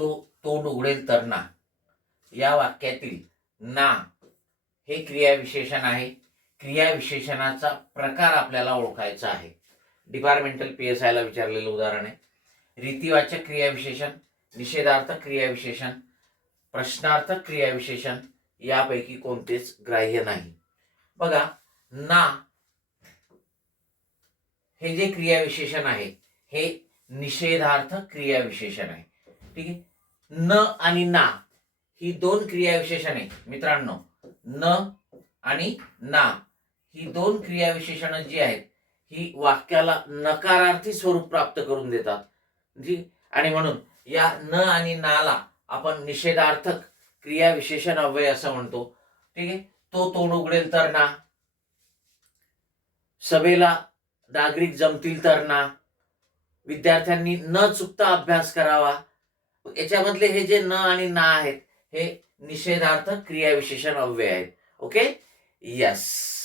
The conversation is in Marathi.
तो तोंड उघडेल तर ना या वाक्यातील ना हे क्रियाविशेषण आहे. क्रियाविशेषणाचा प्रकार आपल्याला ओळखायचा आहे. डिपार्टमेंटल PSI ला विचारलेलं उदाहरण आहे. रीतिवाचक क्रियाविशेषण, निषेधार्थक क्रियाविशेषण, प्रश्नार्थक क्रियाविशेषण यापैकी कोणतेच ग्राह्य नाही. बघा, ना हे जे क्रियाविशेषण आहे हे निषेधार्थक क्रियाविशेषण आहे. ठीक आहे. न आणि ना ही दोन क्रियाविशेषणे मित्रांनो, न आणि ना ही दोन क्रियाविशेषणं जी आहेत ही वाक्याला नकारार्थी स्वरूप प्राप्त करून देतात. आणि म्हणून या न आणि नाला आपण निषेधार्थक क्रियाविशेषण अव्यय असं म्हणतो. ठीक आहे. तो तोंड उघडेल तर ना, सभेला नागरिक जमतील तर ना, विद्यार्थ्यांनी न चुकता अभ्यास करावा. याच्यामधले हे जे न आणि ना आहेत हे निषेधार्थक क्रियाविशेषण अव्यय आहेत. Okay, yes.